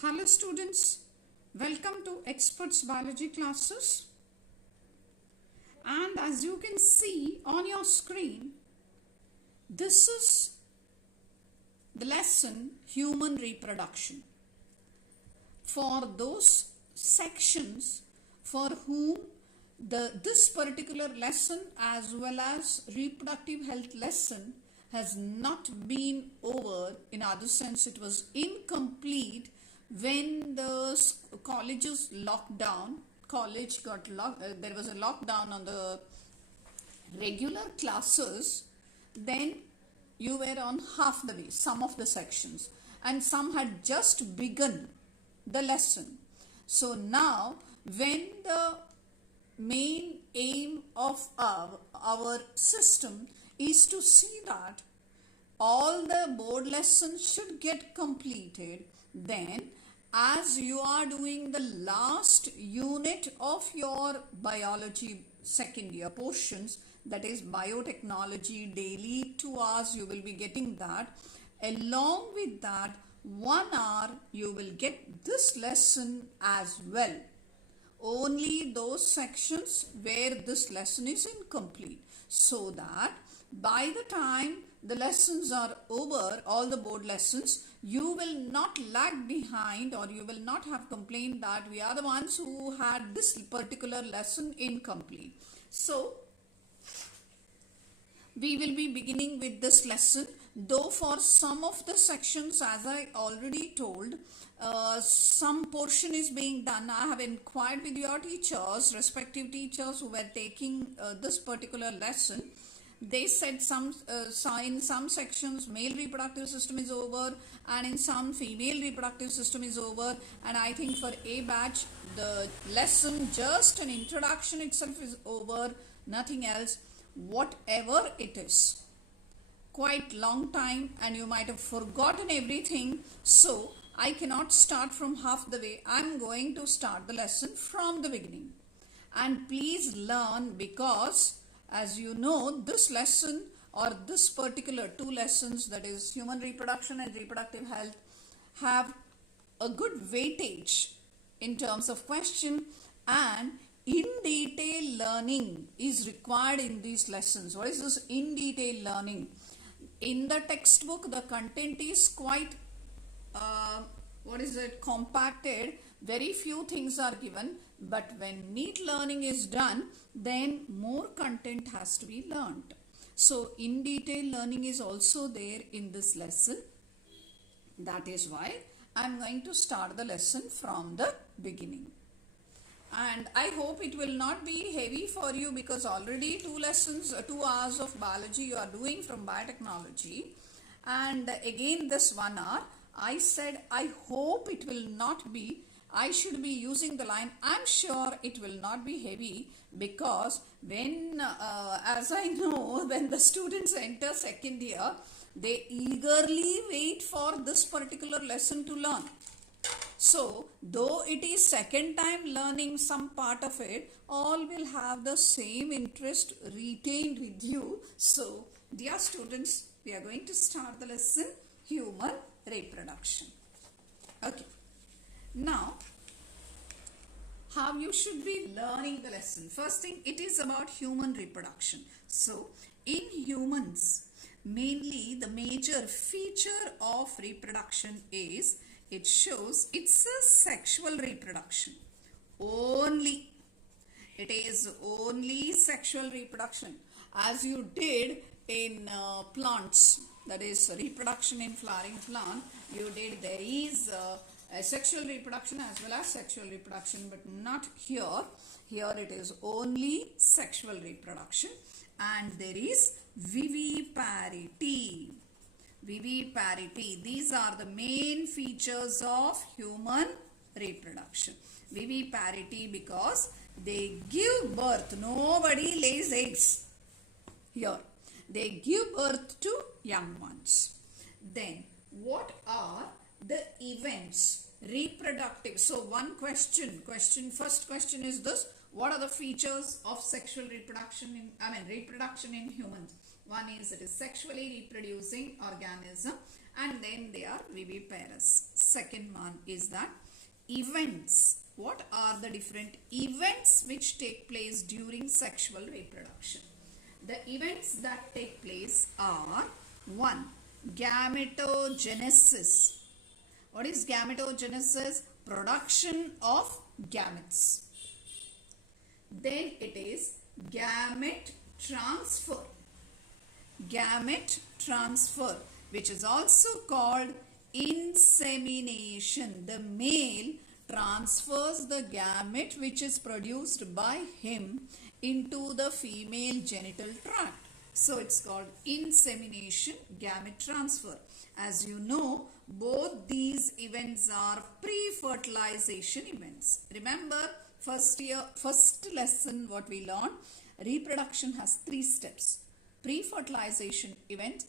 Hello students, welcome to Experts Biology classes. And as you can see on your screen, this is the lesson Human Reproduction. For those sections for whom this particular lesson as well as reproductive health lesson has not been over, in other sense it was incomplete when the colleges locked down, there was a lockdown on the regular classes, then you were on half the way, some of the sections, and some had just begun the lesson. So now when the main aim of our system is to see that all the board lessons should get completed, then as you are doing the last unit of your biology second year portions, that is biotechnology, daily 2 hours you will be getting that. Along with that 1 hour you will get this lesson as well. Only those sections where this lesson is incomplete, so that by the time the lessons are over, all the board lessons, you will not lag behind, or you will not have complained that we are the ones who had this particular lesson incomplete. So we will be beginning with this lesson, though for some of the sections, as I already told, some portion is being done. I have inquired with your teachers, respective teachers who were taking this particular lesson. They said in some sections male reproductive system is over, and in some female reproductive system is over, and I think for A batch the lesson, just an introduction itself, is over, nothing else. Whatever it is, quite long time, and you might have forgotten everything, so I cannot start from half the way. I'm going to start the lesson from the beginning, and please learn, because as you know, this lesson or this particular 2 lessons, that is human reproduction and reproductive health, have a good weightage in terms of question, and in detail learning is required in these lessons. What is this in detail learning? In the textbook the content is quite compacted, very few things are given, but when neat learning is done, then more content has to be learned. So in detail learning is also there in this lesson. That is why I am going to start the lesson from the beginning. And I hope it will not be heavy for you, because already 2 lessons, 2 hours of biology you are doing from biotechnology, and again this 1 hour. I said I hope it will not be, I should be using the line, I'm sure it will not be heavy, because when as I know, when the students enter second year, they eagerly wait for this particular lesson to learn. So though it is second time learning some part of it, all will have the same interest retained with you. So dear students, we are going to start the lesson human reproduction. Okay, now how you should be learning the lesson. First thing, it is about human reproduction. So in humans, mainly the major feature of reproduction is, it shows it's a sexual reproduction only. It is only sexual reproduction, as you did in plants, that is reproduction in flowering plant. You did, there is a sexual reproduction as well as sexual reproduction, but not here. Here it is only sexual reproduction, and there is viviparity. Viviparity, these are the main features of human reproduction. Viviparity, because they give birth, nobody lays eggs here, they give birth to young ones. Then what are the events reproductive? So one first question is this: what are the features of sexual reproduction reproduction in humans? One is, it is sexually reproducing organism, and then they are viviparous. second one is that events. What are the different events which take place during sexual reproduction? The events that take place are 1. Gametogenesis. What is gametogenesis? Production of gametes. Then it is gamete transfer. Gamete transfer, which is also called insemination. The male transfers the gamete which is produced by him into the female genital tract. So it's called insemination, gamete transfer. As you know, both these events are pre-fertilization events. Remember, first lesson what we learned, reproduction has 3 steps: pre-fertilization event,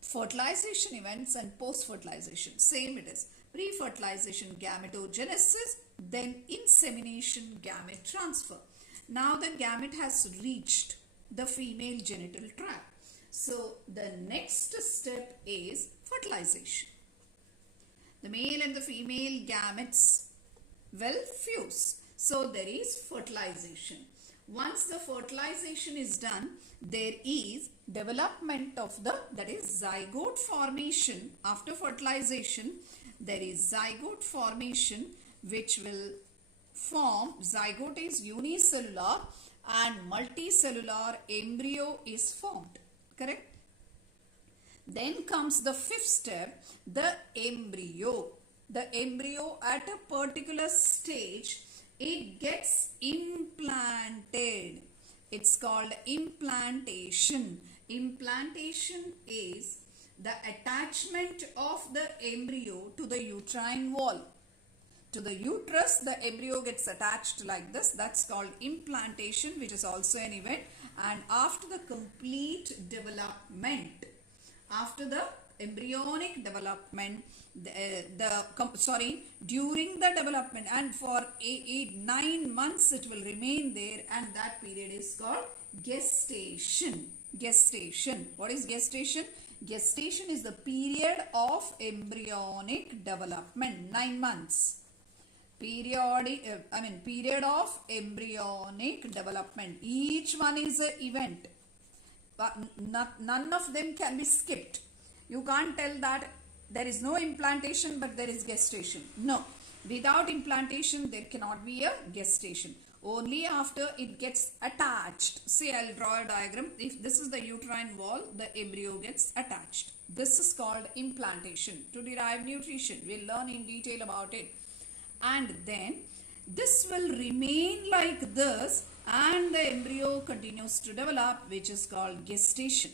fertilization events, and post-fertilization. Same it is. Pre-fertilization, gametogenesis, then insemination, gamete transfer. Now the gamete has reached the female genital tract. So the next step is fertilization. The male and the female gametes will fuse. So there is fertilization. Once the fertilization is done, there is development of the, that is zygote formation. After fertilization, there is zygote formation which will form, zygote is unicellular and multicellular embryo is formed. Correct? Then comes the 5th step, the embryo. The embryo at a particular stage, it gets implanted. It's called implantation. Implantation is the attachment of the embryo to the uterine wall. To the uterus, the embryo gets attached like this. That's called implantation, which is also an event. And after the complete development, after the embryonic development, during the development, and for 9 months it will remain there, and that period is called gestation. Gestation. What is gestation? Gestation is the period of embryonic development, 9 months. Period of embryonic development. Each one is an event. But none of them can be skipped. You can't tell that there is no implantation but there is gestation. No. Without implantation there cannot be a gestation. Only after it gets attached. See, I'll draw a diagram. If this is the uterine wall, the embryo gets attached. This is called implantation. To derive nutrition, we'll learn in detail about it. And then this will remain like this and the embryo continues to develop, which is called gestation.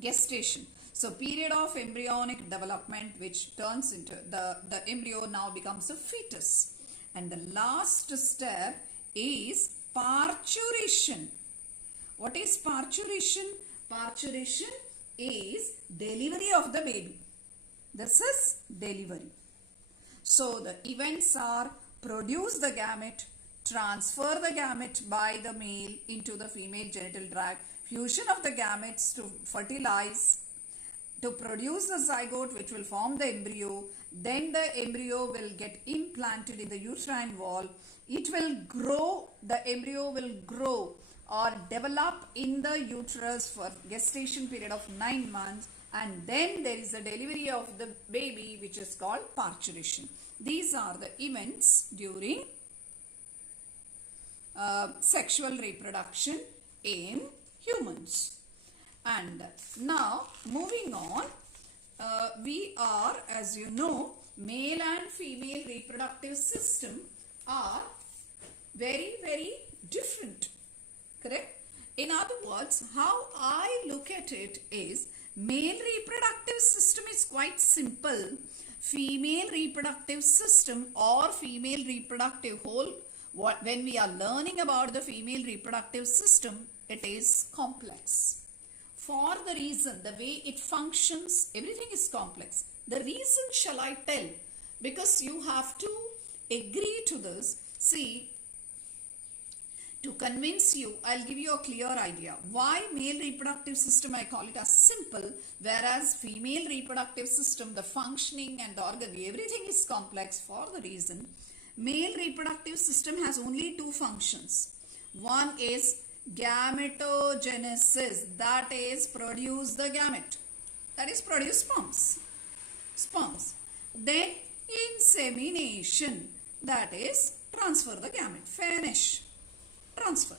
Gestation. So period of embryonic development, which turns into the embryo now becomes a fetus. And the last step is parturition. What is parturition? Parturition is delivery of the baby. This is delivery. So the events are produce the gamete, transfer the gamete by the male into the female genital tract, fusion of the gametes to fertilize, to produce the zygote which will form the embryo. Then the embryo will get implanted in the uterine wall. It will grow, the embryo will grow or develop in the uterus for gestation period of 9 months. And then there is a delivery of the baby which is called parturition. These are the events during sexual reproduction in humans. And now moving on, we are, as you know, male and female reproductive system are very, very different. Correct? In other words, how I look at it is, male reproductive system is quite simple. Female reproductive system or female reproductive whole, when we are learning about the female reproductive system, it is complex. For the reason, the way it functions, everything is complex. The reason shall I tell? Because you have to agree to this. See, To convince you, I'll give you a clear idea. Why male reproductive system, I call it as simple, whereas female reproductive system, the functioning and the organ, everything is complex for the reason. Male reproductive system has only two functions. One is gametogenesis, that is produce the gamete, that is produce sperms. Then insemination, that is transfer the gamete, finish. Transfer,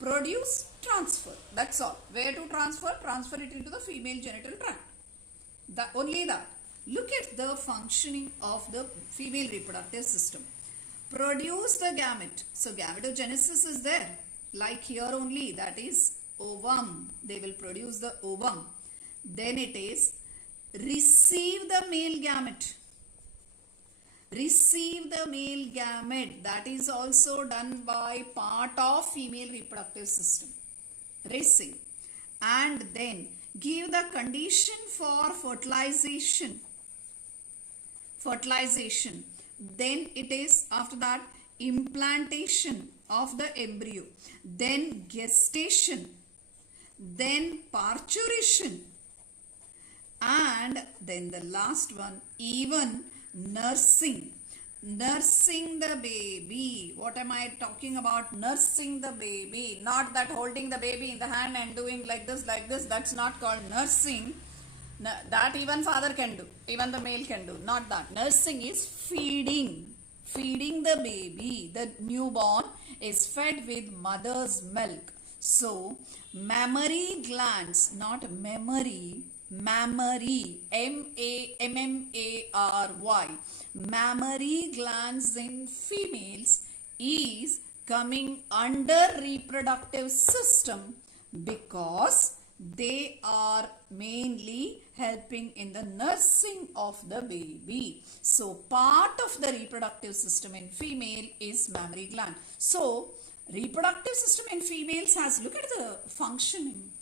produce, transfer, that's all. Where to transfer? Transfer it into the female genital tract. Only that. Look at the functioning of the female reproductive system. Produce the gamete. So gametogenesis is there. Like here only, that is ovum. They will produce the ovum. Then it is receive the male gamete. Receive the male gamete, that is also done by part of female reproductive system. Receive. And then give the condition for fertilization. Then it is after that implantation of the embryo. Then gestation. Then parturition. And then the last one, even nursing the baby. What am I talking about? Nursing the baby, not that holding the baby in the hand and doing like this. That's not called nursing. That even father can do, even the male can do, not that. Nursing is feeding the baby. The newborn is fed with mother's milk. So mammary glands, not memory, mammary, M-A-M-M-A-R-Y, mammary glands in females is coming under reproductive system because they are mainly helping in the nursing of the baby. So part of the reproductive system in female is mammary gland. So reproductive system in females has, look at the functioning.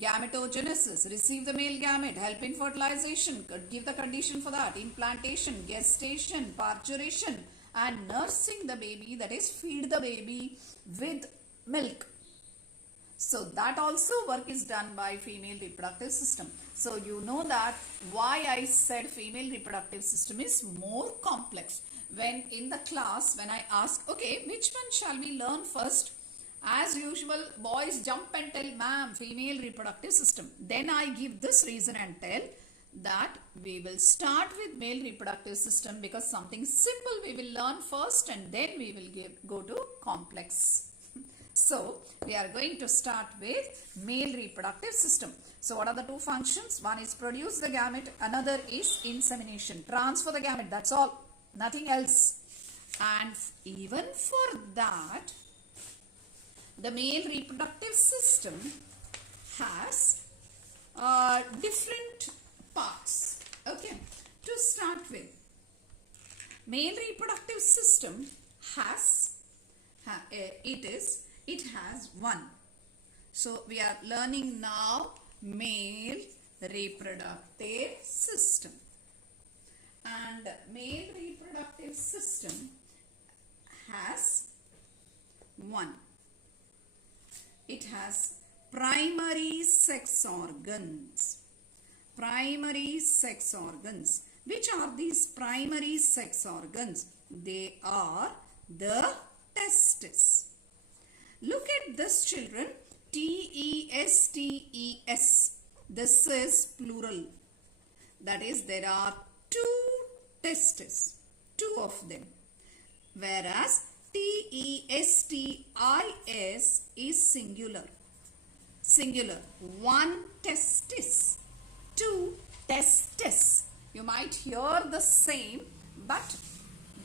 Gametogenesis, receive the male gamete, help in fertilization, give the condition for that, implantation, gestation, parturition, and nursing the baby, that is feed the baby with milk. So that also work is done by female reproductive system. So you know that why I said female reproductive system is more complex. When in the class, when I ask, okay, which one shall we learn first? As usual, boys jump and tell, ma'am, female reproductive system. Then I give this reason and tell that we will start with male reproductive system because something simple we will learn first and then we will go to complex. So we are going to start with male reproductive system. So what are the two functions? One is produce the gamete, another is insemination. Transfer the gamete, that's all, nothing else. And even for that, the male reproductive system has different parts. Okay, to start with, male reproductive system has it has one. So we are learning now male reproductive system, and male reproductive system has one. It has primary sex organs. Primary sex organs. Which are these primary sex organs? They are the testes. Look at this, children. T-E-S-T-E-S. This is plural. That is, there are two testes. Two of them. Whereas T-E-S-T-I-S is singular. Singular. One testis. Two testes. You might hear the same, but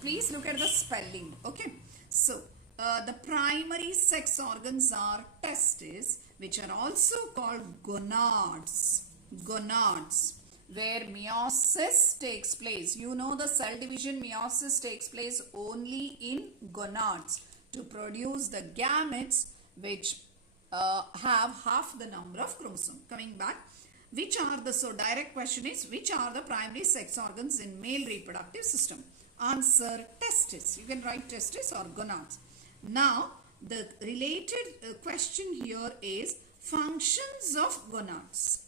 please look at the spelling. Okay. So, the primary sex organs are testes, which are also called gonads. Gonads. Where meiosis takes place. You know the cell division, meiosis takes place only in gonads to produce the gametes which have half the number of chromosomes. Coming back, so direct question is, which are the primary sex organs in male reproductive system? Answer, testes. You can write testes or gonads. Now, the related question here is functions of gonads.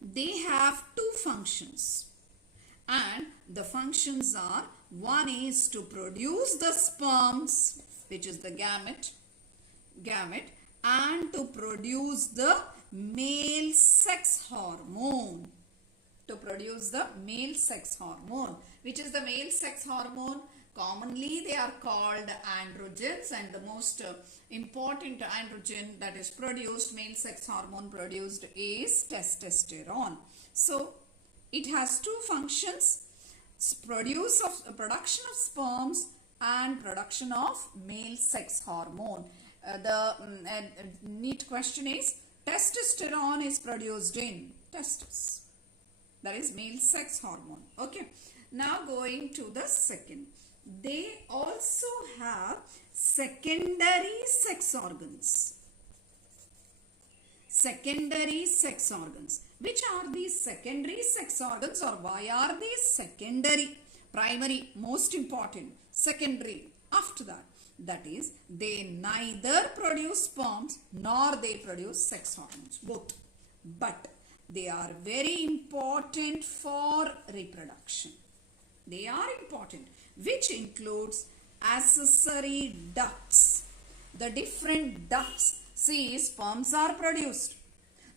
They have two functions, and the functions are, one is to produce the sperms, which is the gamete, and to produce the male sex hormone. To produce the male sex hormone. Which is the male sex hormone? Commonly they are called androgens, and the most important androgen that is produced, male sex hormone produced, is testosterone. So it has two functions: production of sperms and production of male sex hormone. The neat question is, testosterone is produced in testes. That is male sex hormone. Okay. Now going to the second. They also have secondary sex organs. Secondary sex organs. Which are these secondary sex organs, or why are they secondary? Primary, most important. Secondary, after that. That is, they neither produce sperms nor they produce sex hormones. Both. But they are very important for reproduction. They are important, which includes accessory ducts. The different ducts. See, sperms are produced.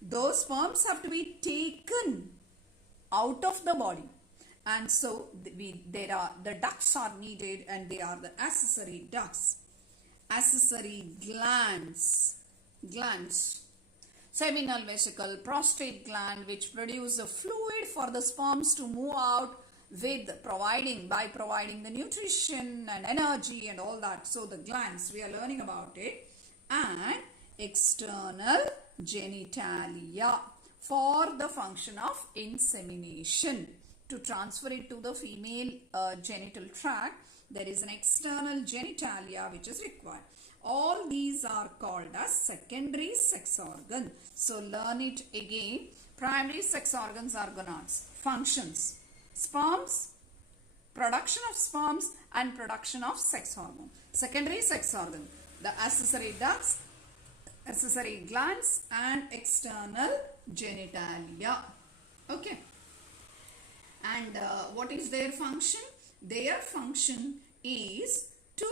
Those sperms have to be taken out of the body, and so the ducts are needed, and they are the accessory ducts. Accessory glands. Seminal vesicle, prostate gland, which produce a fluid for the sperms to move out by providing the nutrition and energy and all that. So the glands, we are learning about it. And external genitalia for the function of insemination. To transfer it to the female genital tract, there is an external genitalia which is required. All these are called as secondary sex organ. So learn it again. Primary sex organs are gonads. Functions: sperms, production of sperms, and production of sex hormone. Secondary sex organ: the accessory ducts, accessory glands, and external genitalia. Okay. And what is their function? Their function is to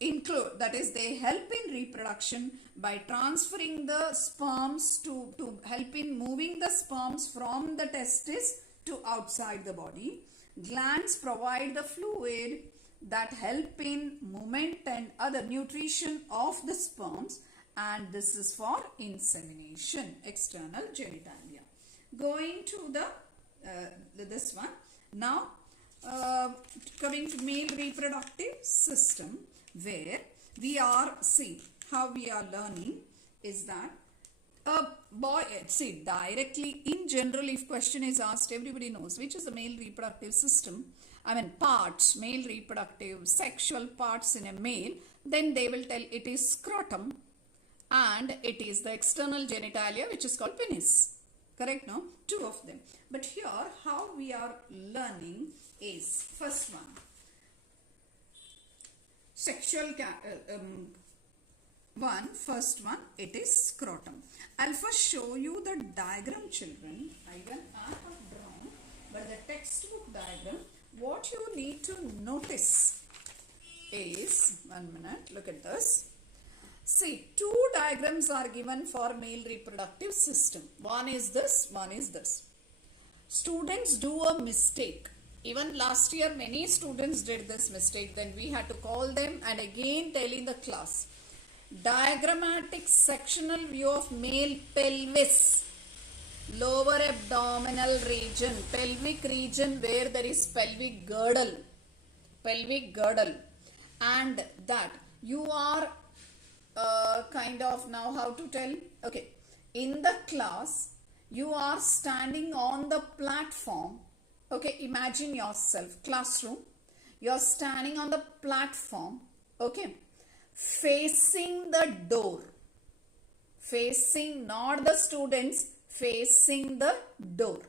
include, that is, they help in reproduction by transferring the sperms to help in moving the sperms from the testis to outside the body. Glands provide the fluid that help in movement and other nutrition of the sperms, and this is for insemination. External genitalia. Going to the this one. Now coming to male reproductive system, where we are, see how we are learning is that a boy, see, directly in general, if question is asked, everybody knows which is the male reproductive system. I mean parts, male reproductive sexual parts in a male, then they will tell it is scrotum and it is the external genitalia, which is called penis. Correct, no? Two of them. But here how we are learning is, first one, sexual first one, it is scrotum. I'll first show you the diagram, children. I have drawn, but the textbook diagram, what you need to notice is, 1 minute, look at this. See, two diagrams are given for male reproductive system. One is this, one is this. Students do a mistake. Even last year, many students did this mistake. Then we had to call them and again tell in the class. Diagrammatic sectional view of male pelvis. Lower abdominal region. Pelvic region where there is pelvic girdle. Pelvic girdle. And that you are kind of now how to tell. Okay. In the class, you are standing on the platform. Okay, imagine yourself, classroom, you're standing on the platform, okay, facing the door, facing not the students, facing the door.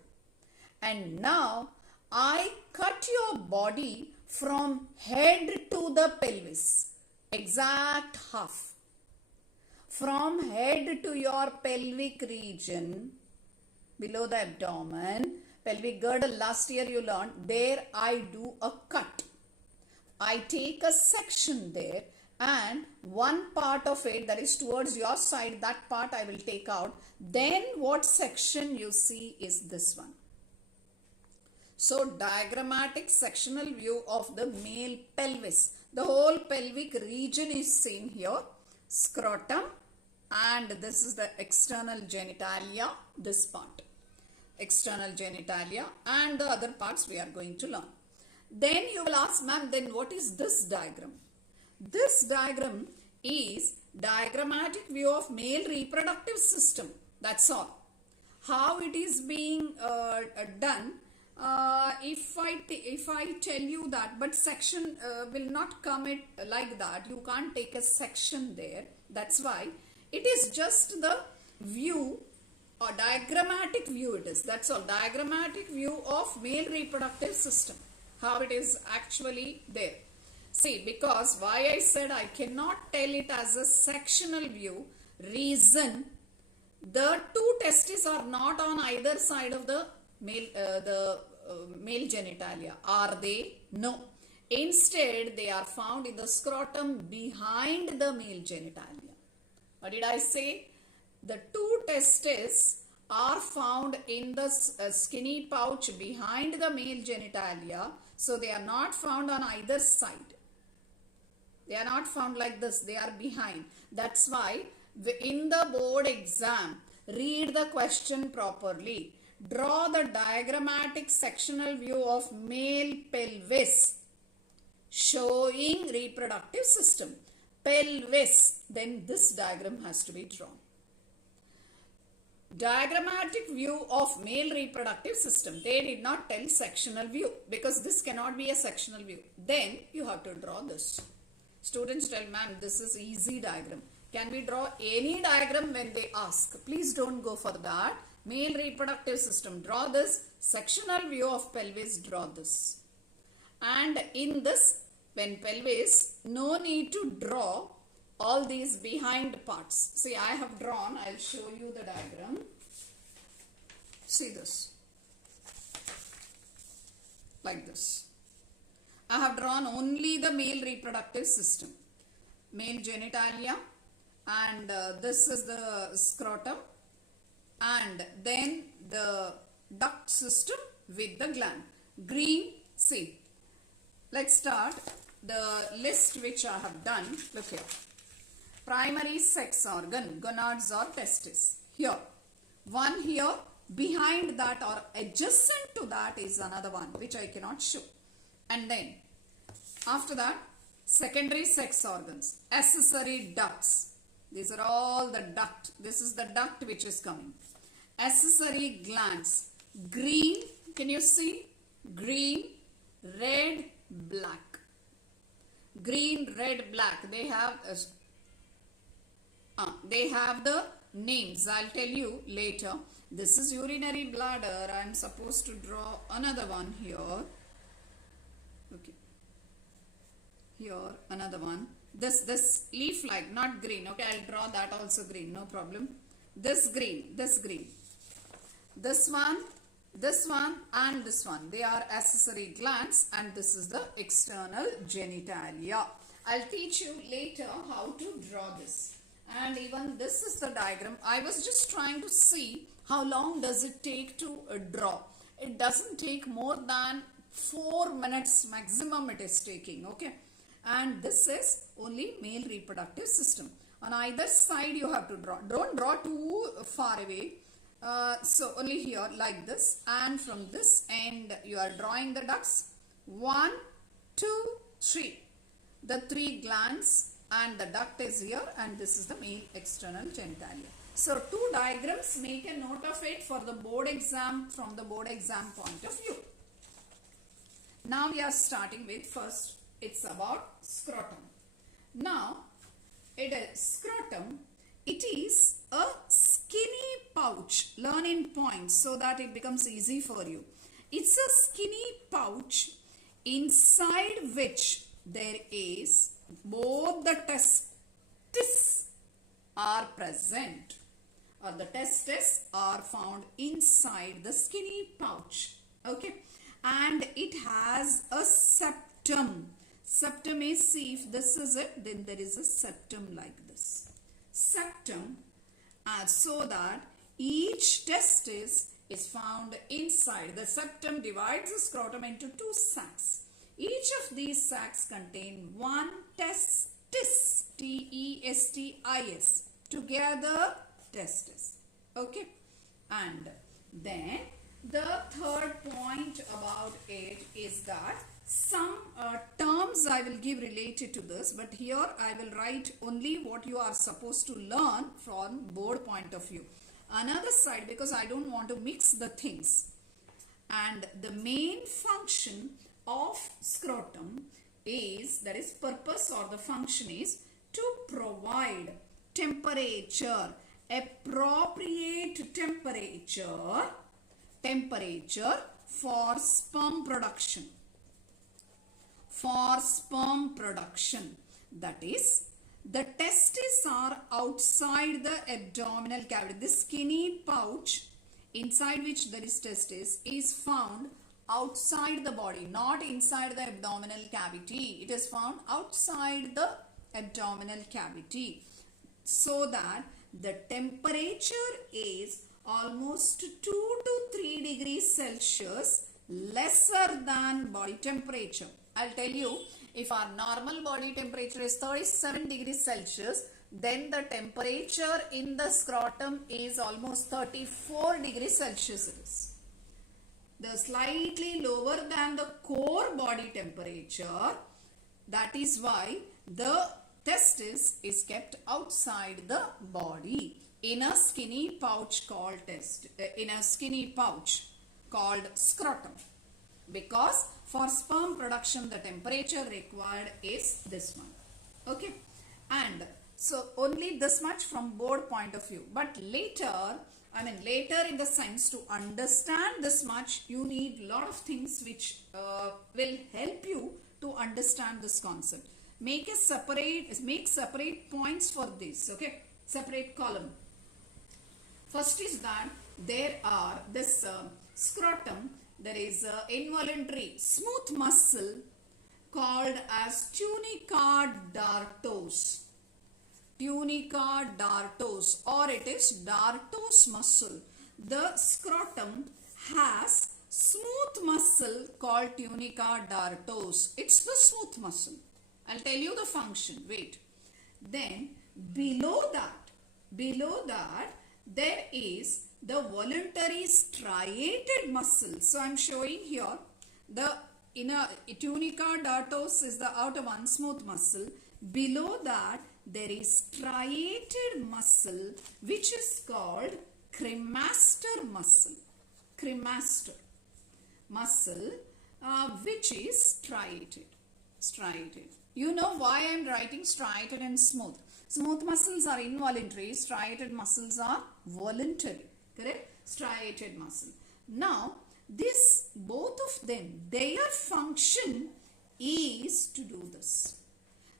And now, I cut your body from head to the pelvis. exact half. From head to your pelvic region, below the abdomen, pelvic girdle, last year you learned, there I do a cut. I take a section there and one part of it that is towards your side, that part I will take out. Then what section you see is this one. So diagrammatic sectional view of the male pelvis. The whole pelvic region is seen here. Scrotum, and this is the external genitalia, this part. External genitalia, and the other parts we are going to learn. Then you will ask, ma'am, then what is this diagram? This diagram is diagrammatic view of male reproductive system. That's all. How it is being done, if I tell you that, but section will not come it like that. You can't take a section there. That's why it is just the view or diagrammatic view it is. That's all. Diagrammatic view of male reproductive system. How it is actually there. See, because why I said I cannot tell it as a sectional view, reason, the two testes are not on either side of the male genitalia. Are they? No. Instead, they are found in the scrotum behind the male genitalia. What did I say? The two testes are found in the skinny pouch behind the male genitalia. So they are not found on either side. They are not found like this. They are behind. That's why in the board exam, read the question properly. Draw the diagrammatic sectional view of male pelvis showing reproductive system. Pelvis. Then this diagram has to be drawn. Diagrammatic view of male reproductive system. They did not tell sectional view because this cannot be a sectional view. Then you have to draw this. Students tell, ma'am, this is easy diagram. Can we draw any diagram when they ask? Please don't go for that. Male reproductive system, draw this. Sectional view of pelvis, draw this. And in this, when pelvis, no need to draw all these behind parts. See, I have drawn, I'll show you the diagram. See this. Like this. I have drawn only the male reproductive system. Male genitalia, and this is the scrotum, and then the duct system with the gland. Green, see. Let's start the list which I have done. Look here. Primary sex organ, gonads or testes. Here. One here. Behind that or adjacent to that is another one which I cannot show. And then after that, secondary sex organs, accessory ducts. These are all the duct. This is the duct which is coming. Accessory glands. Green, can you see? Green, red, black. Green, red, black. They have the names. I'll tell you later. This is urinary bladder. I'm supposed to draw another one here. Okay. Here, another one. This leaf-like, not green. Okay, I'll draw that also green. No problem. This green, this green. This one, and this one. They are accessory glands, and this is the external genitalia. I'll teach you later how to draw this. And even this is the diagram. I was just trying to see how long does it take to draw. It doesn't take more than 4 minutes maximum it is taking. Okay. And this is only male reproductive system. On either side you have to draw. Don't draw too far away. So only here like this, and from this end you are drawing the ducts. 1, 2, 3. The 3 glands and the duct is here, and this is the male external genitalia. So 2 diagrams, make a note of it for the board exam, from the board exam point of view. Now we are starting with first, it's about scrotum. Now it is scrotum. It is a skinny pouch. Learn in points so that it becomes easy for you. It's a skinny pouch inside which there is both the testes are present, or the testes are found inside the skinny pouch. Okay, and it has a septum. Septum is, see, if this is it, then there is a septum like this. Septum, so that each testis is found inside. The septum divides the scrotum into two sacs. Each of these sacs contain one testis, T-E-S-T-I-S, together testis. Okay, and then the third point about it is that some terms I will give related to this, but here I will write only what you are supposed to learn from board point of view. Another side, because I don't want to mix the things. And the main function of scrotum is, that is purpose or the function is to provide temperature, appropriate temperature for sperm production. For sperm production, that is, the testes are outside the abdominal cavity. This skinny pouch inside which there is testis is found outside the body, not inside the abdominal cavity. It is found outside the abdominal cavity, so that the temperature is almost 2 to 3 degrees Celsius lesser than body temperature. I'll tell you, if our normal body temperature is 37 degrees Celsius, then the temperature in the scrotum is almost 34 degrees Celsius. It is the slightly lower than the core body temperature. That is why the testis is kept outside the body in a skinny pouch called scrotum, because for sperm production the temperature required is this one. Okay, and so only this much from board point of view, but later in the sense, to understand this much you need a lot of things which will help you to understand this concept. Make separate points for this. Okay, separate column. First is that there are this scrotum, there is involuntary smooth muscle called as tunica dartos. Tunica dartos, or it is dartos muscle. The scrotum has smooth muscle called tunica dartos. It's the smooth muscle. I'll tell you the function. Wait. Then below that there is the voluntary striated muscle. So I'm showing here the inner tunica dartos is the outer one, smooth muscle. Below that there is striated muscle which is called cremaster muscle. Cremaster muscle which is striated. You know why I'm writing striated and smooth. Smooth muscles are involuntary, striated muscles are voluntary. Correct? Striated muscle. Now, this, both of them, their function is to do this.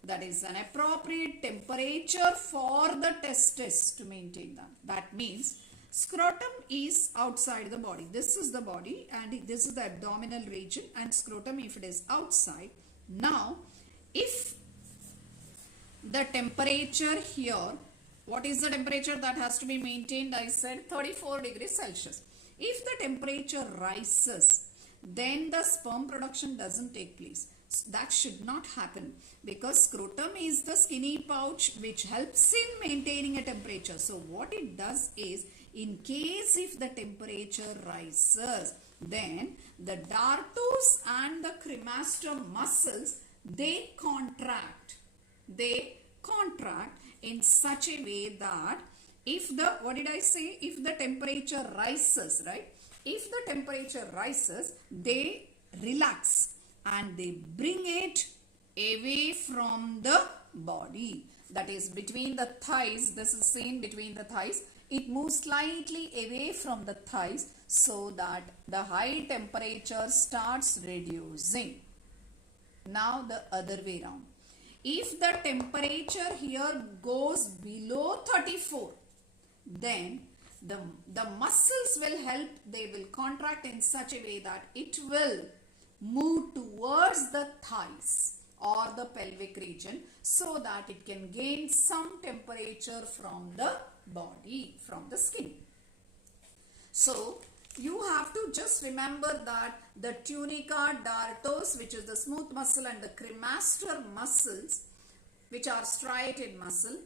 That is an appropriate temperature for the testes to maintain them. That means scrotum is outside the body. This is the body and this is the abdominal region, and scrotum if it is outside. Now, if the temperature here, what is the temperature that has to be maintained? I said 34 degrees Celsius. If the temperature rises, then the sperm production doesn't take place. That should not happen, because scrotum is the skinny pouch which helps in maintaining a temperature. So what it does is, in case if the temperature rises, then the dartos and the cremaster muscles, they contract in such a way that if the, what did I say? If the temperature rises, right? If the temperature rises, they relax and they bring it away from the body. That is between the thighs. This is seen between the thighs. It moves slightly away from the thighs so that the high temperature starts reducing. Now the other way around. If the temperature here goes below 34, then the muscles will help, they will contract in such a way that it will move towards the thighs or the pelvic region so that it can gain some temperature from the body, from the skin. So you have to just remember that the tunica dartos, which is the smooth muscle, and the cremaster muscles, which are striated muscle,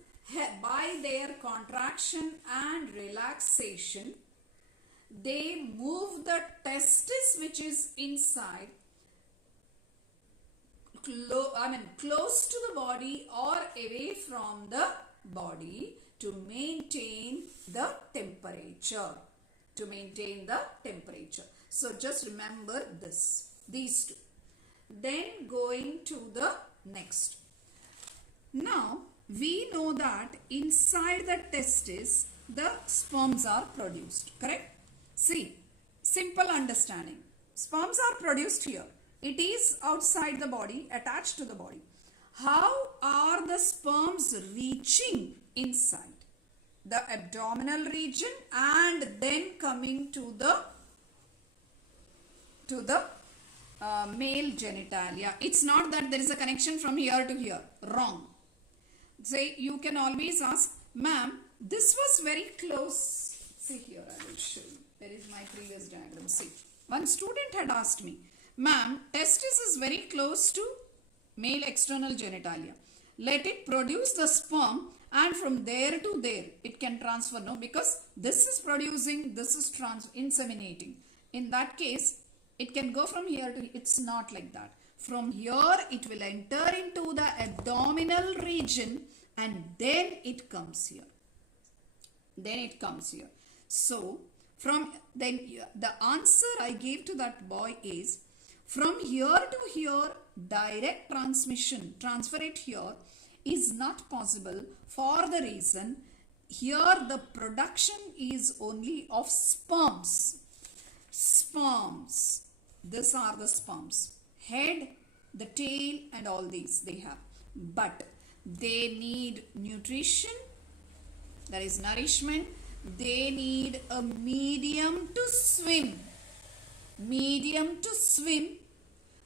by their contraction and relaxation, they move the testis, which is inside, close to the body or away from the body to maintain the temperature. So just remember these two. Then going to the next. Now we know that inside the testis the sperms are produced, correct? See, simple understanding. Sperms are produced here. It is outside the body, attached to the body. How are the sperms reaching inside? The abdominal region and then coming to the male genitalia. It's not that there is a connection from here to here. Wrong. Say, you can always ask, ma'am, this was very close. See here, I will show you. There is my previous diagram. See, one student had asked me, ma'am, testis is very close to male external genitalia. Let it produce the sperm and from there to there it can transfer. No, because this is producing, this is inseminating. In that case, it can go from here to, it's not like that. From here it will enter into the abdominal region and then it comes here. So from then the answer I gave to that boy is, from here to here direct transfer it here is not possible for the reason here the production is only of sperms. These are the sperms. Head, the tail and all these they have. But they need nutrition, that is nourishment. They need a medium to swim.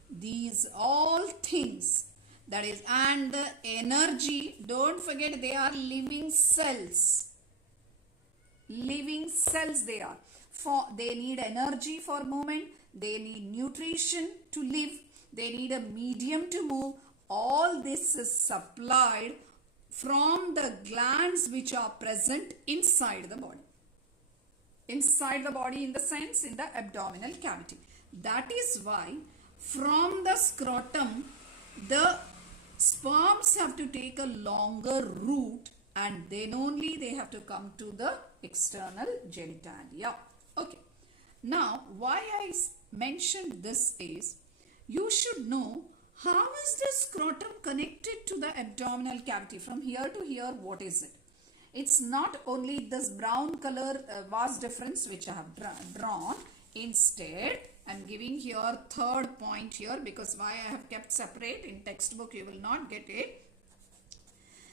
These all things, that is, and the energy, don't forget they are living cells. They are. They need energy for movement. They need nutrition to live. They need a medium to move. All this is supplied from the glands which are present inside the body. Inside the body, in the sense, in the abdominal cavity. That is why from the scrotum, the sperms have to take a longer route and then only they have to come to the external genitalia. Okay. Now, why I mentioned this is, you should know how is the scrotum connected to the abdominal cavity. From here to here, what is it? It's not only this brown color vast difference which I have drawn. Instead, I'm giving here third point here, because why I have kept separate. In textbook you will not get it.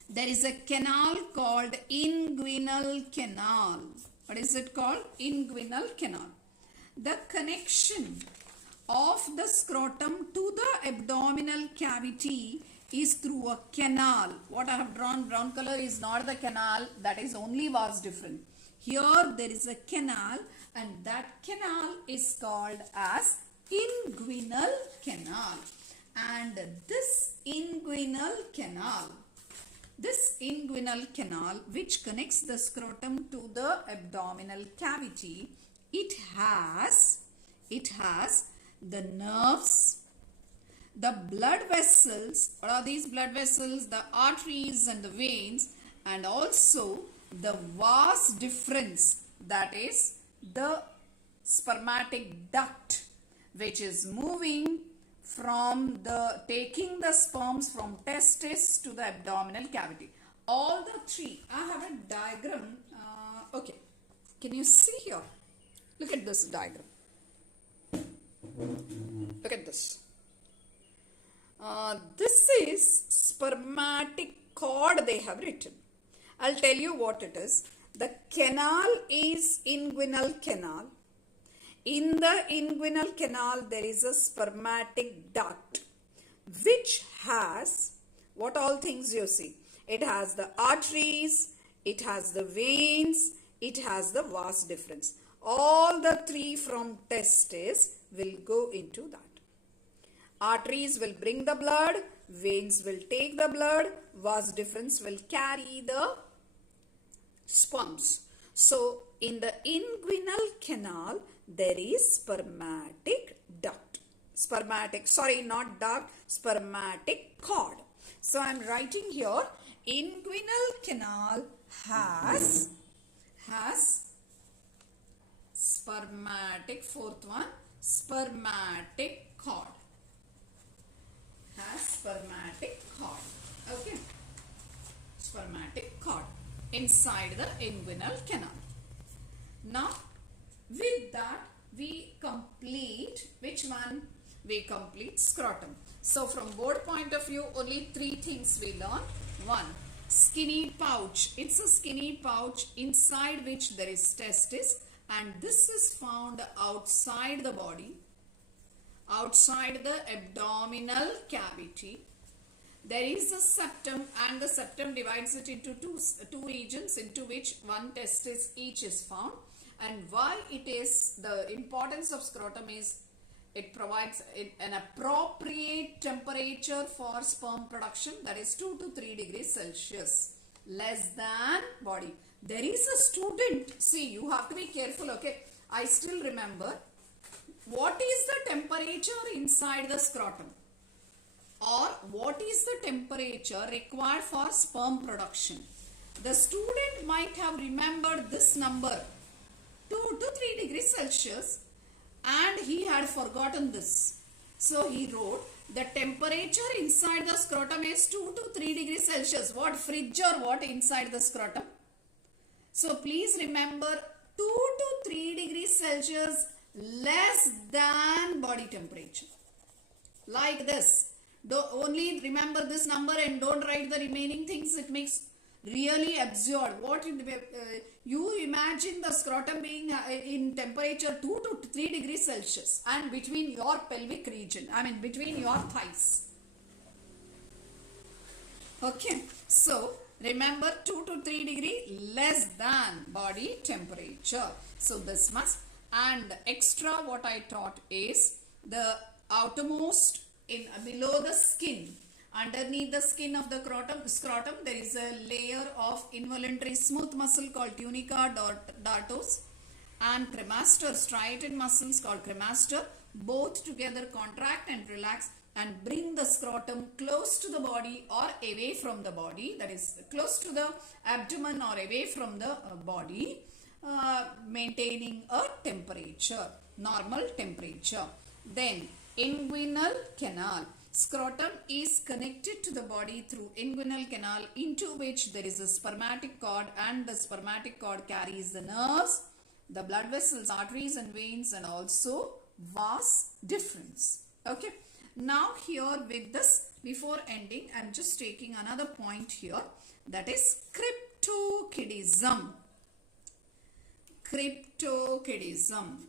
There is a canal called inguinal canal. What is it called? Inguinal canal. The connection of the scrotum to the abdominal cavity is through a canal. What I have drawn brown color is not the canal, that is only vast difference. Here there is a canal and that canal is called as inguinal canal. And this inguinal canal which connects the scrotum to the abdominal cavity, it has the nerves, the blood vessels. What are these blood vessels? The arteries and the veins, and also the vas deferens, that is the spermatic duct, which is moving from taking the sperms from testis to the abdominal cavity. All the three. I have a diagram. Okay, can you see here? Look at this diagram. Look at this. This is spermatic cord they have written. I'll tell you what it is. The canal is inguinal canal. In the inguinal canal there is a spermatic duct which has what all things you see. It has the arteries, it has the veins, it has the vas deferens. All the three from testis will go into that. Arteries will bring the blood, veins will take the blood, vas deferens will carry the sperms. So in the inguinal canal there is spermatic duct. Spermatic cord. So I am writing here inguinal canal has spermatic, fourth one, spermatic cord. Has spermatic cord. Okay. Spermatic cord inside the inguinal canal. Now with that we complete which one? We complete scrotum. So from board point of view only three things we learn. One, skinny pouch. It's a skinny pouch inside which there is testis, and this is found outside the body, outside the abdominal cavity. There is a septum, and the septum divides it into two regions into which one testis each is found. And why it is the importance of scrotum is it provides an appropriate temperature for sperm production, that is 2 to 3 degrees Celsius, less than body. There is a student, see, you have to be careful, okay. I still remember what is the temperature inside the scrotum, or what is the temperature required for sperm production. The student might have remembered this number 2 to 3 degrees Celsius, and he had forgotten this. So he wrote the temperature inside the scrotum is 2 to 3 degrees Celsius. What, fridge or what inside the scrotum? So please remember 2 to 3 degrees Celsius less than body temperature. Like this. Only remember this number and don't write the remaining things. It makes really absurd. What you imagine the scrotum being in temperature 2 to 3 degrees Celsius and between your pelvic region, I mean between your thighs. Okay, so remember 2 to 3 degree less than body temperature. So this must, and extra what I taught is the outermost in below the skin. Underneath the skin of the scrotum, there is a layer of involuntary smooth muscle called tunica dartos and cremaster, striated muscles called cremaster. Both together contract and relax and bring the scrotum close to the body or away from the body, that is close to the abdomen or away from the body, maintaining a temperature, normal temperature. Then inguinal canal. Scrotum is connected to the body through inguinal canal into which there is a spermatic cord, and the spermatic cord carries the nerves, the blood vessels, arteries and veins, and also vas deferens. Okay. Now here with this, before ending, I am just taking another point here, that is cryptorchidism. Cryptorchidism.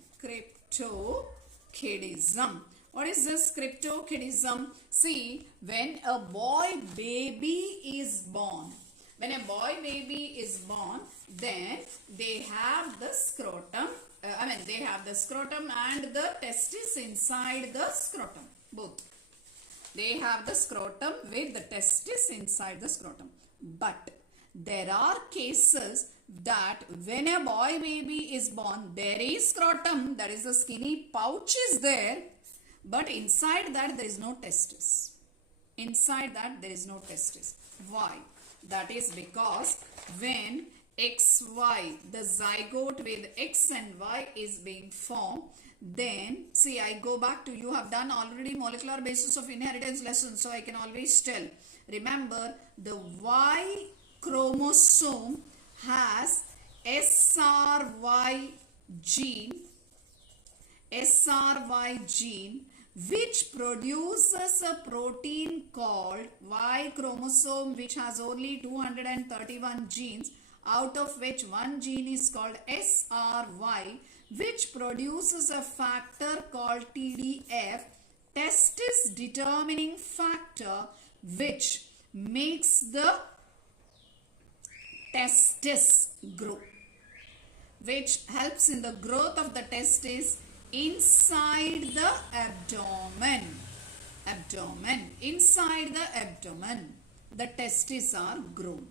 What is this cryptorchidism? See, when a boy baby is born, then they have the scrotum, they have the scrotum and the testis inside the scrotum, both. They have the scrotum with the testis inside the scrotum. But there are cases that when a boy baby is born, there is scrotum, that is the skinny pouch is there, but inside that there is no testis. Inside that there is no testis. Why? That is because when XY, the zygote with X and Y is being formed, then see, I go back to, you have done already molecular basis of inheritance lesson, so I can always tell. Remember, the Y chromosome has SRY gene which produces a protein called Y chromosome, which has only 231 genes, out of which one gene is called SRY, which produces a factor called TDF, testis determining factor, which makes the testis grow, which helps in the growth of the testis inside the abdomen. Inside the abdomen, the testes are grown.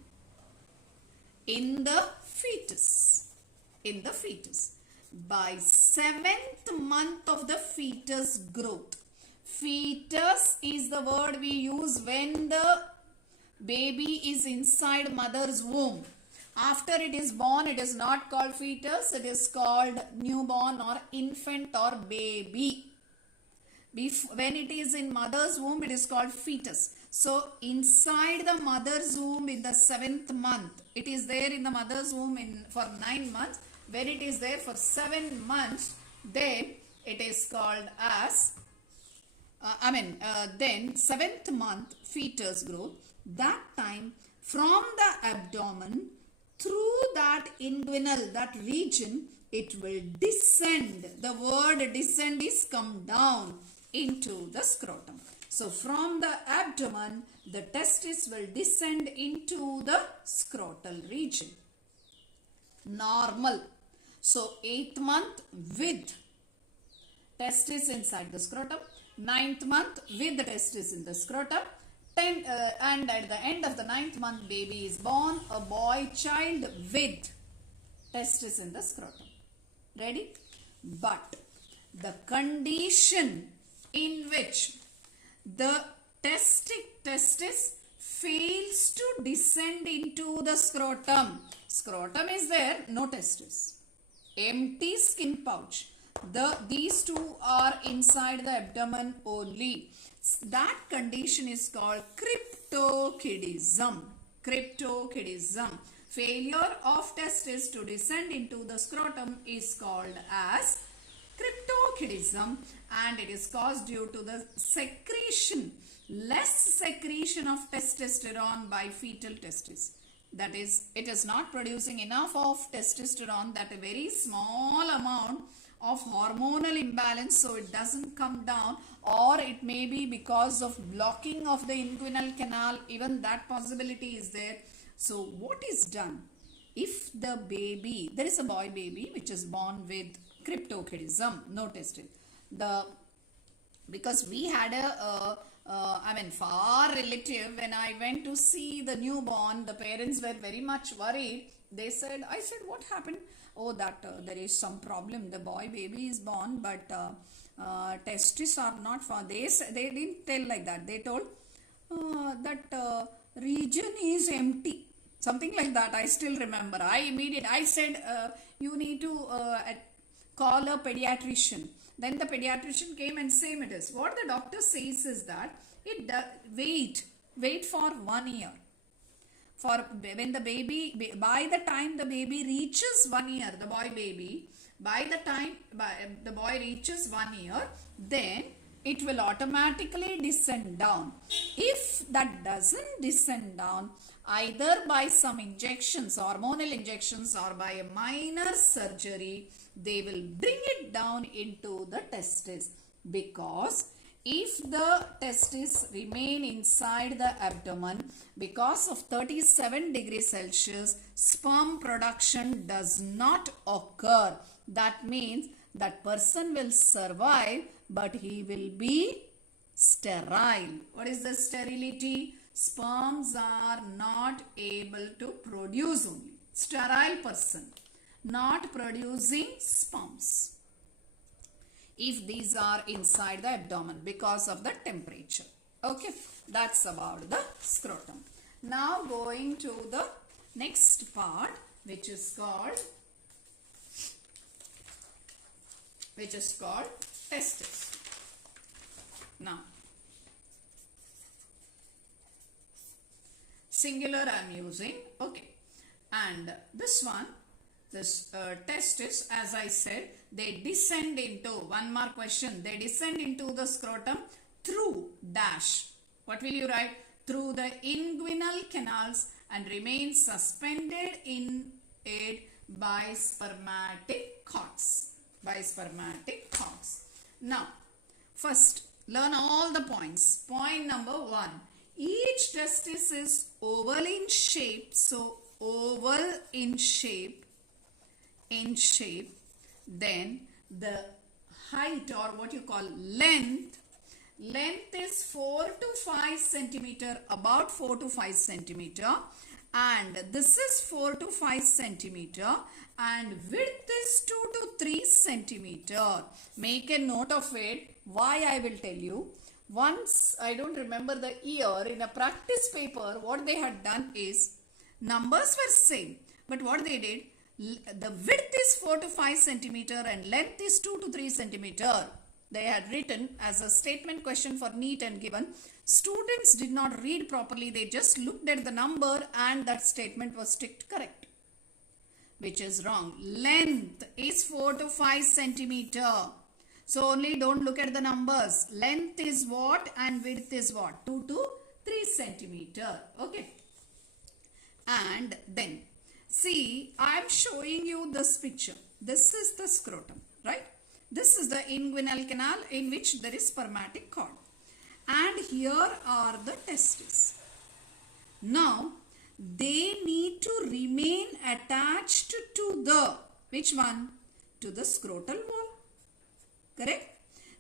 In the fetus. By 7th month of the fetus growth. Fetus is the word we use when the baby is inside mother's womb. After it is born, it is not called fetus, it is called newborn or infant or baby. When it is in mother's womb, it is called fetus. So, inside the mother's womb in the 7th month, it is there in the mother's womb for 9 months. When it is there for 7 months, then it is called as, then 7th month fetus growth. That time, from the abdomen, through that inguinal, that region, it will descend. The word descend is come down into the scrotum. So from the abdomen, the testis will descend into the scrotal region. Normal. So 8th month with testis inside the scrotum. 9th month with the testis in the scrotum. And at the end of the 9th month, baby is born, a boy child with testis in the scrotum. Ready? But the condition in which the testis fails to descend into the scrotum. Scrotum is there, no testis. Empty skin pouch. These two are inside the abdomen only. That condition is called cryptorchidism. Failure of testis to descend into the scrotum is called as cryptorchidism, and it is caused due to the less secretion of testosterone by fetal testis. That is, it is not producing enough of testosterone, that a very small amount of hormonal imbalance, so it doesn't come down, or it may be because of blocking of the inguinal canal, even that possibility is there. So what is done? If the baby, there is a boy baby which is born with cryptorchidism, no testis. Because we had a far relative, when I went to see the newborn, the parents were very much worried. I said, what happened? Oh, that there is some problem. The boy baby is born, but testes are not found. They didn't tell like that. They told that region is empty. Something like that. I still remember. I said, you need to call a pediatrician. Then the pediatrician came and same it is. What the doctor says is that wait for 1 year. For when the baby, by the time the baby reaches 1 year, the boy baby, by the time the boy reaches 1 year, then it will automatically descend down. If that doesn't descend down, either by some injections, hormonal injections, or by a minor surgery, they will bring it down into the testis. Because if the testes remain inside the abdomen, because of 37 degrees Celsius, sperm production does not occur. That means that person will survive, but he will be sterile. What is the sterility? Sperms are not able to produce only. Sterile person, not producing sperms, if these are inside the abdomen because of the temperature. Okay, that's about the scrotum. Now going to the next part, which is called testis. Now, singular I am using, okay, and this one, This testis, as I said, they descend into, one more question, they descend into the scrotum through dash. What will you write? Through the inguinal canals and remain suspended in it by spermatic cords. By spermatic cords. Now, first, learn all the points. Point number 1. Each testis is oval in shape. So, oval in shape. Then, the height or what you call length is 4 to 5 centimeter, about 4 to 5 centimeter, and this is 4 to 5 centimeter, and width is 2 to 3 centimeter. Make a note of it. Why, I will tell you. Once, I don't remember the year, in a practice paper, what they had done is, numbers were same, but what they did, the width is 4 to 5 centimeter and length is 2 to 3 centimeter. They had written as a statement question for NEET and given. Students did not read properly. They just looked at the number and that statement was ticked correct, which is wrong. Length is 4 to 5 centimeter. So only don't look at the numbers. Length is what and width is what? 2 to 3 centimeter. Okay. And then, see, I am showing you this picture. This is the scrotum, right? This is the inguinal canal in which there is spermatic cord. And here are the testes. Now, they need to remain attached to the, which one? To the scrotal wall. Correct?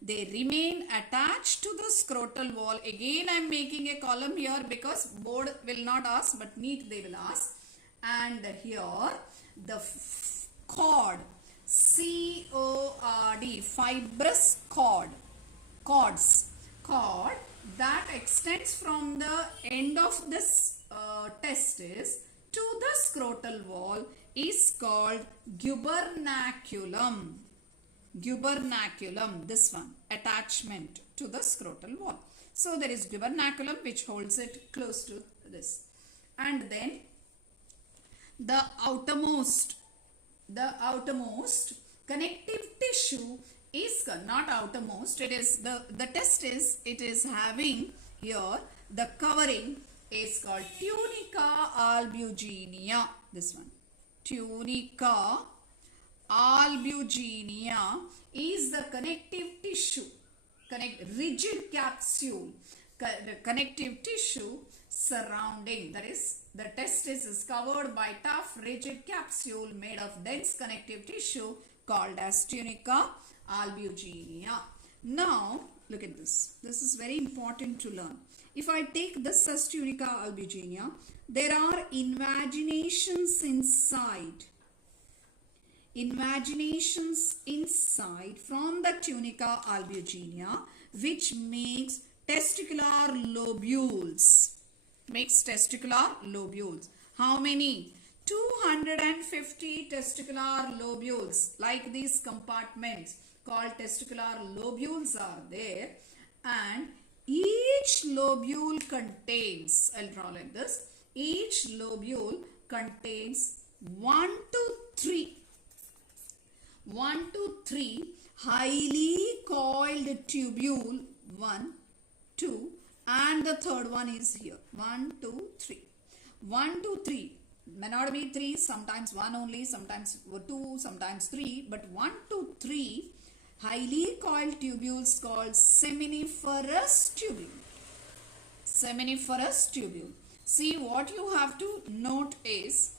They remain attached to the scrotal wall. Again, I am making a column here because board will not ask, but NEET they will ask. And here, the cord. C-O-R-D, fibrous cord that extends from the end of this testis to the scrotal wall is called gubernaculum. Gubernaculum, this one, attachment to the scrotal wall. So there is gubernaculum which holds it close to this. And then the outermost connective tissue is not outermost, it is the testis, it is having here the covering is called tunica albuginea. This one, tunica albuginea is the connective tissue, rigid capsule, the connective tissue surrounding, that is, the testis is covered by tough rigid capsule made of dense connective tissue called as tunica albuginea. Now, look at this. This is very important to learn. If I take this as tunica albuginea, there are invaginations inside. Invaginations inside from the tunica albuginea, which makes testicular lobules. Makes testicular lobules. How many? 250 testicular lobules, like these compartments called testicular lobules are there, and each lobule contains, I'll draw like this, each lobule contains 1 to 3 highly coiled tubule, 1, 2, and the third one is here, 1, 2, 3. 1 to 3, may not be 3, sometimes 1 only, sometimes 2, sometimes 3, but 1 to 3 highly coiled tubules called seminiferous tubule. Seminiferous tubule. See, what you have to note is,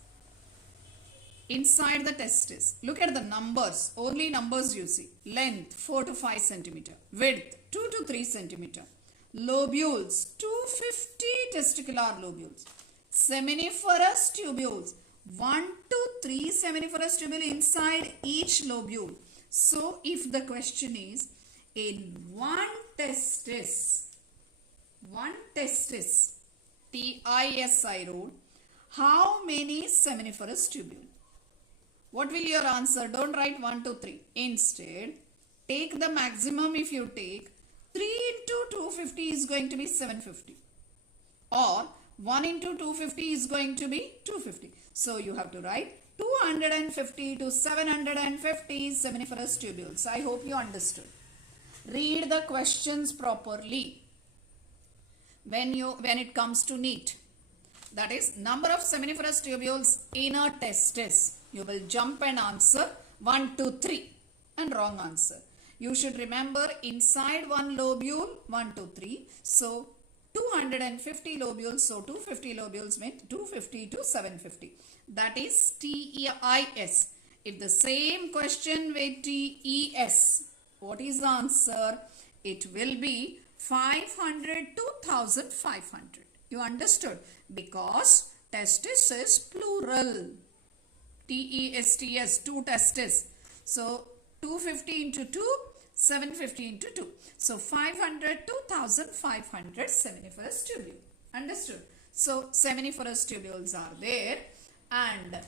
inside the testis, look at the numbers, only numbers you see. Length 4 to 5 centimeter, width 2 to 3 centimeter, lobules 250 testicular lobules, seminiferous tubules 1 to 3 seminiferous tubule inside each lobule. So if the question is, in one testis, T-I-S I wrote, how many seminiferous tubule? What will your answer? Don't write 1 to 3. Instead, take the maximum. If you take 3 into 250 is going to be 750. Or 1 into 250 is going to be 250. So you have to write 250 to 750 seminiferous tubules. I hope you understood. Read the questions properly when it comes to NEET. That is, number of seminiferous tubules in a testis. You will jump and answer 1, 2, 3 and wrong answer. You should remember inside one lobule 1, 2, 3. So 250 lobules. So 250 lobules means 250 to 750. That is TEIS. If the same question with TES, what is the answer? It will be 500 to 1500. You understood? Because testis is plural. TESTS, 2 testis. So 250 into 2, 750 into 2. So 500 to 1500 seminiferous tubule. Understood? So seminiferous tubules are there. And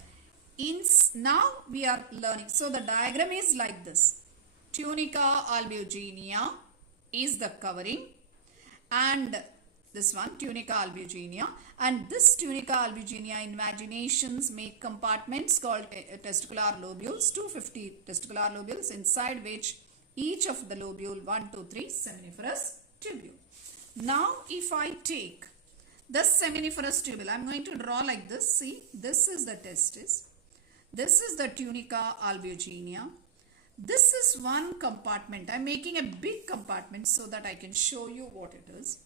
now we are learning. So the diagram is like this. Tunica albuginea is the covering, and this one tunica albuginea, and this tunica albuginea invaginations make compartments called testicular lobules, 250 testicular lobules, inside which each of the lobule 1, 2, 3 seminiferous tubule. Now if I take the seminiferous tubule, I am going to draw like this. See, this is the testis, this is the tunica albuginea. This is one compartment. I am making a big compartment so that I can show you what it is.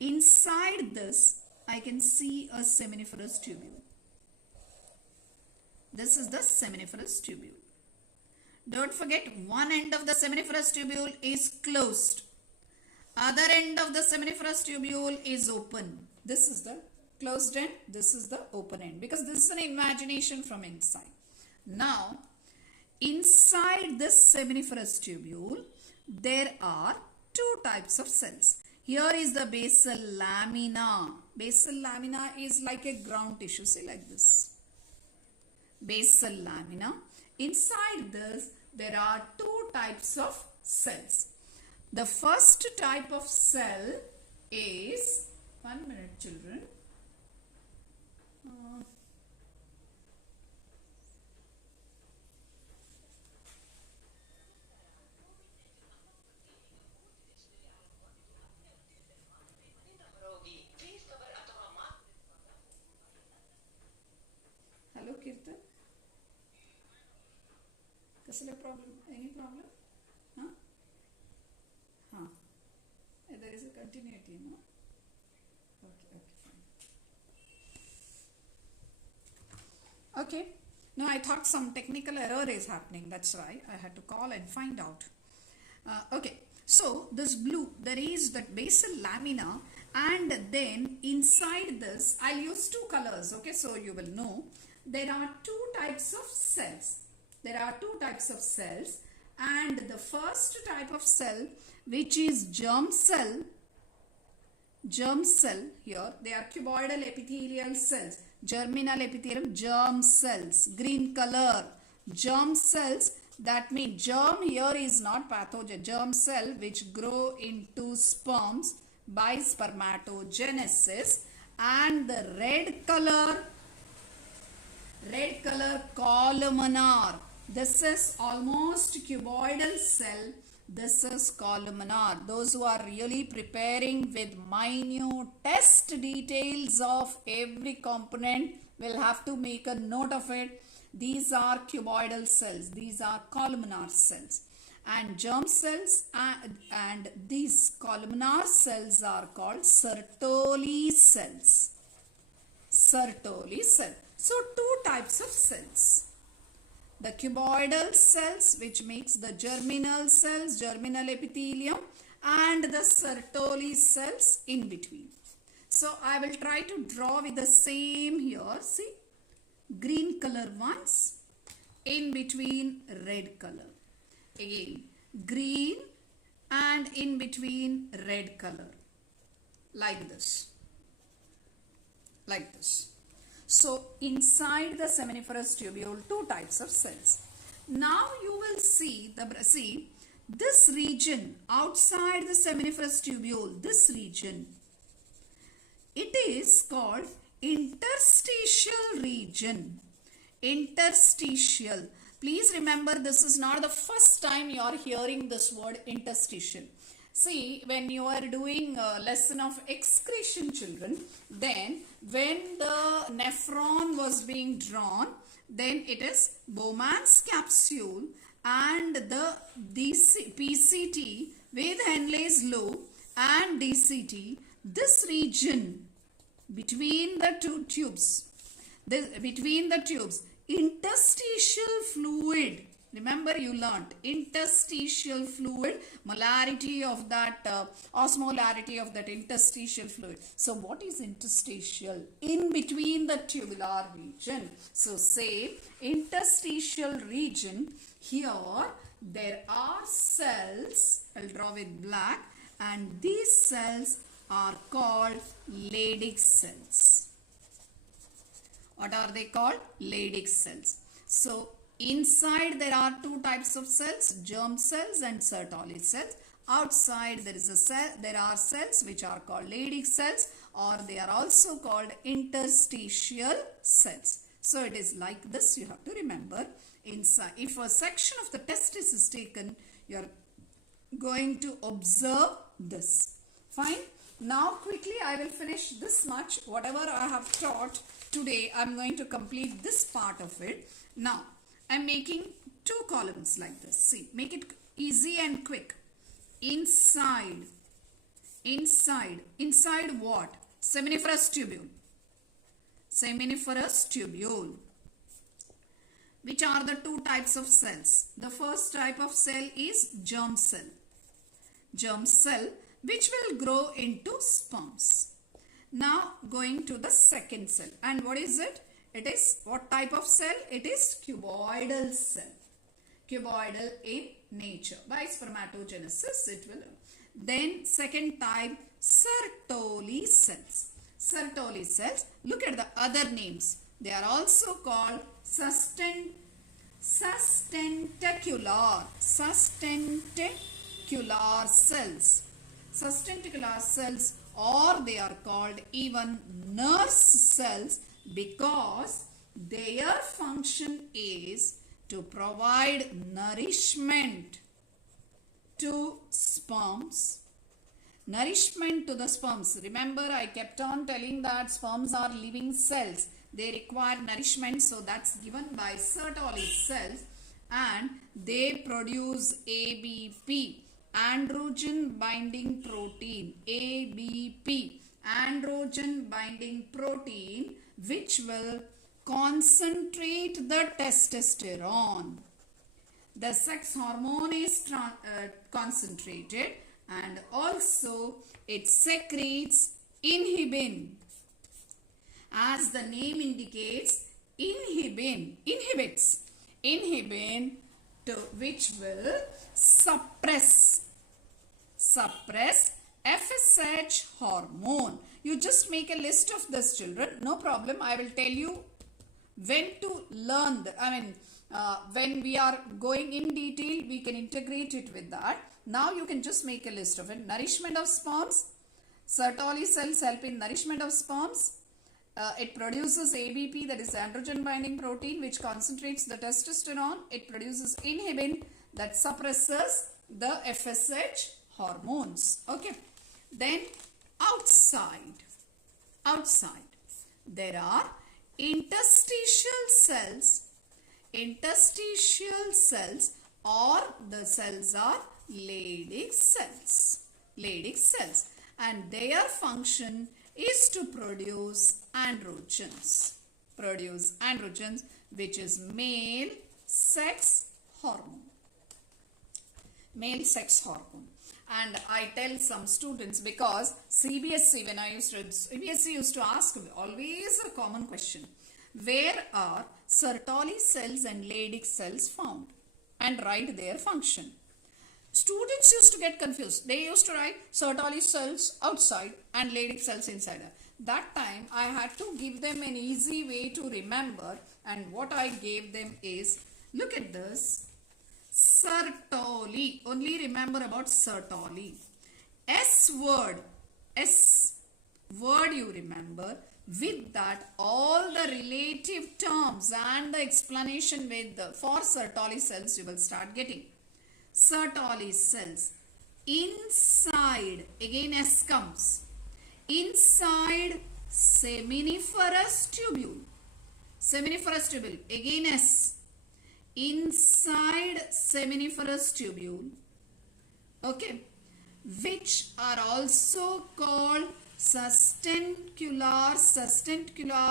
Inside this, I can see a seminiferous tubule. This is the seminiferous tubule. Don't forget, one end of the seminiferous tubule is closed. Other end of the seminiferous tubule is open. This is the closed end. This is the open end, because this is an invagination from inside. Now, inside this seminiferous tubule, there are 2 types of cells. Here is the basal lamina. Basal lamina is like a ground tissue, see, like this. Basal lamina. Inside this, there are 2 types of cells. The first type of cell is, 1 minute children. Hello Kirtan. Kasala problem? Any problem? Huh? Huh. There is a continuity, no? Okay, fine. Okay. Now I thought some technical error is happening. That's why I had to call and find out. Okay. So this blue, there is that basal lamina, and then inside this, I'll use 2 colors. Okay. So you will know there are 2 types of cells. There are 2 types of cells, and the first type of cell, which is germ cell here, they are cuboidal epithelial cells, germinal epithelium, germ cells, green color, germ cells. That means germ here is not pathogen, germ cell which grow into sperms by spermatogenesis, and the red color columnar. This is almost cuboidal cell. This is columnar. Those who are really preparing with minute test details of every component will have to make a note of it. These are cuboidal cells. These are columnar cells. And germ cells and these columnar cells are called Sertoli cells. Sertoli cell. So 2 types of cells. The cuboidal cells, which makes the germinal cells, germinal epithelium, and the Sertoli cells in between. So I will try to draw with the same here. See, green color ones, in between red color. Again, green and in between red color. Like this. Like this. So inside the seminiferous tubule, 2 types of cells. Now you will see this region outside the seminiferous tubule, this region, it is called interstitial region. Interstitial. Please remember, this is not the first time you are hearing this word interstitial. See, when you are doing a lesson of excretion, children, then when the nephron was being drawn, then it is Bowman's capsule and the PCT with Henley's loop and DCT. This region between the two tubes, interstitial fluid. Remember, you learnt interstitial fluid, molarity of that, osmolarity of that interstitial fluid. So what is interstitial? In between the tubular region. So say interstitial region, here there are cells, I'll draw with black, and these cells are called Leydig cells. What are they called? Leydig cells. So inside there are two types of cells, germ cells and Sertoli cells. Outside there are cells which are called Leydig cells, or they are also called interstitial cells. So it is like this, you have to remember. Inside, if a section of the testis is taken, you are going to observe this. Fine. Now quickly I will finish this much. Whatever I have taught today, I am going to complete this part of it. Now I am making two columns like this. See, make it easy and quick. Inside what? Seminiferous tubule. Seminiferous tubule. Which are the two types of cells? The first type of cell is germ cell. Germ cell, which will grow into sperms. Now going to the second cell. And what is it? It is what type of cell? It is cuboidal cell. Cuboidal in nature. By spermatogenesis it will. Then second type, Sertoli cells. Sertoli cells. Look at the other names. They are also called sustentacular cells. Sustentacular cells, or they are called even nurse cells, because their function is to provide nourishment to sperms. Nourishment to the sperms. Remember, I kept on telling that sperms are living cells. They require nourishment, so that's given by Sertoli cells, and they produce ABP, androgen binding protein. ABP, androgen binding protein, which will concentrate the testosterone. The sex hormone is concentrated, and also it secretes inhibin. As the name indicates, inhibits to which will suppress FSH hormone. You just make a list of this, children. No problem. I will tell you when to learn. When we are going in detail, we can integrate it with that. Now you can just make a list of it. Nourishment of sperms. Sertoli cells help in nourishment of sperms. It produces ABP, that is androgen binding protein, which concentrates the testosterone. It produces inhibin that suppresses the FSH hormones. Okay. Then outside there are interstitial cells. Interstitial cells, or the cells are Leydig cells. Leydig cells, and their function is to produce androgens. Which is male sex hormone. Male sex hormone. And I tell some students, because CBSE, when I used to, CBSE used to ask always a common question. Where are Sertoli cells and Leydig cells found? And write their function. Students used to get confused. They used to write Sertoli cells outside and Leydig cells inside. That time I had to give them an easy way to remember, and what I gave them is, look at this, Sertoli. Only remember about Sertoli. S word you remember, with that all the relative terms and the explanation with for Sertoli cells you will start getting. Sertoli cells. Inside, again S comes. Inside seminiferous tubule. Seminiferous tubule, again S. Inside seminiferous tubule, okay, which are also called sustentacular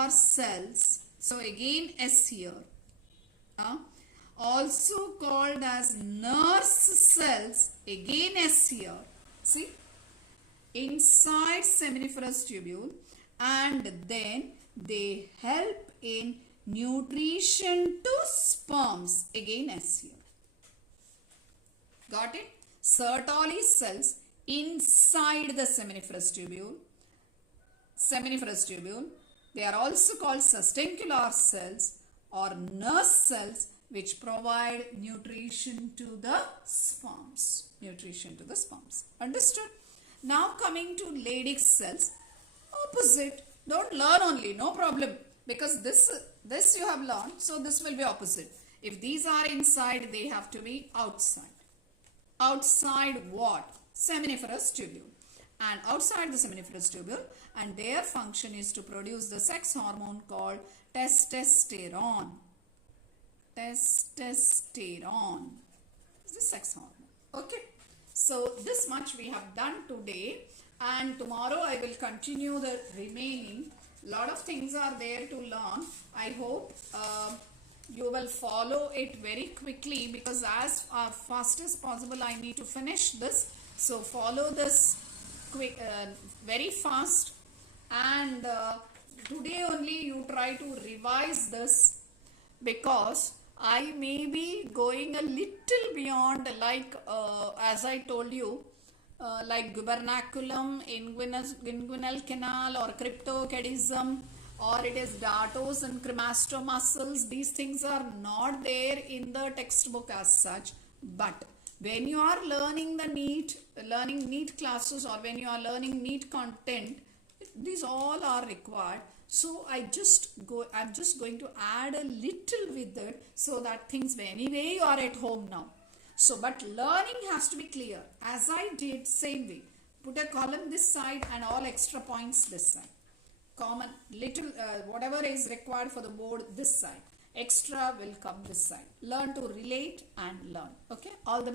cells. So again S here. Also called as nurse cells, again S here. See, inside seminiferous tubule, and then they help in nutrition to sperms, again S here. Got it? Sertoli cells inside the seminiferous tubule. They are also called sustentacular cells or nurse cells, which provide nutrition to the sperms. Understood? Now coming to Leydig cells. Opposite. Don't learn only, no problem. Because this you have learned, so this will be opposite. If these are inside, they have to be outside. Outside what? Seminiferous tubule. And outside the seminiferous tubule, and their function is to produce the sex hormone called testosterone. Testosterone is the sex hormone. Okay. So this much we have done today, and tomorrow I will continue the remaining. Lot of things are there to learn. I hope you will follow it very quickly, because as fast as possible I need to finish this. So follow this quick, very fast, and today only you try to revise this, because I may be going a little beyond, like as I told you, like gubernaculum, inguinal canal, or cryptorchidism, or it is dartos and cremastomuscles. These things are not there in the textbook as such, but when you are learning the NEET classes, or when you are learning NEET content, these all are required. So I'm just going to add a little with it, so that things, anyway you are at home now. So, but learning has to be clear. As I did, same way. Put a column this side and all extra points this side. Common, little, whatever is required for the board this side. Extra will come this side. Learn to relate and learn. Okay. All the best.